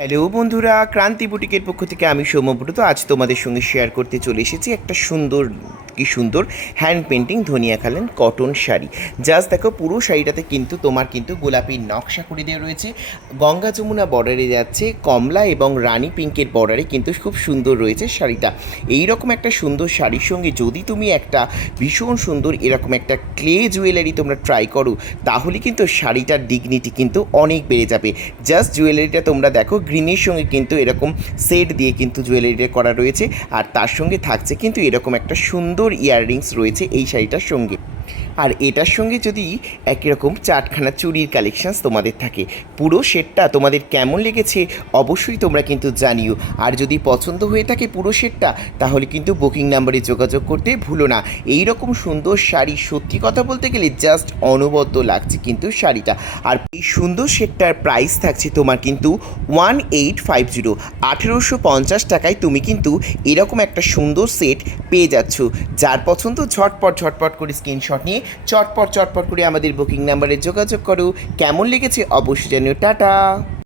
Hello বন্ধুরা, ক্রান্তি বুটিকের পক্ষ থেকে আমি সৌম্যব্রত আজ তোমাদের সঙ্গে শেয়ার করতে চলে এসেছি একটা সুন্দর হ্যান্ড পেন্টিং ধনিয়াখালেন কটন শাড়ি। জাস্ট দেখো, পুরো শাড়িটাতে কিন্তু তোমার গোলাপি নকশা করে দেওয়া রয়েছে, গঙ্গা যমুনা বর্ডারে যাচ্ছে, কমলা এবং রানী পিঙ্কের বর্ডারে কিন্তু খুব সুন্দর রয়েছে শাড়িটা। এই রকম একটা সুন্দর শাড়ির সঙ্গে যদি তুমি একটা ভীষণ সুন্দর এরকম একটা ক্লে জুয়েলারি তোমরা ট্রাই করো, তাহলে কিন্তু শাড়িটার ডিগনিটি কিন্তু অনেক বেড়ে যাবে। জাস্ট জুয়েলারিটা তোমরা দেখো, গ্রিনের সঙ্গে কিন্তু এরকম সেট দিয়ে কিন্তু জুয়েলারিটা করা রয়েছে, আর তার সঙ্গে থাকছে কিন্তু এরকম একটা সুন্দর ইয়াররিংস রয়েছে এই শাড়িটার সঙ্গে। আর এটার সঙ্গে যদি একই রকম চারখানা চুড়ির কালেকশানস তোমাদের থাকে, পুরো সেটটা তোমাদের কেমন লেগেছে অবশ্যই তোমরা কিন্তু জানিও। আর যদি পছন্দ হয়ে থাকে পুরো সেটটা, তাহলে কিন্তু বুকিং নাম্বারে যোগাযোগ করতে ভুলো না। এই রকম সুন্দর শাড়ি সত্যি কথা বলতে গেলে জাস্ট অনবদ্য লাগছে কিন্তু শাড়িটা। আর এই সুন্দর সেটটার প্রাইস থাকছে তোমার কিন্তু 1850, 1850 টাকায় তুমি কিন্তু এরকম একটা সুন্দর সেট পেয়ে যাচ্ছ। যার পছন্দ ঝটপট করে স্ক্রিনশট নিয়ে চটপট করে আমাদের বুকিং নাম্বারে যোগাযোগ করো। কেমন লেগেছে অবশ্যই জানিও। টাটা।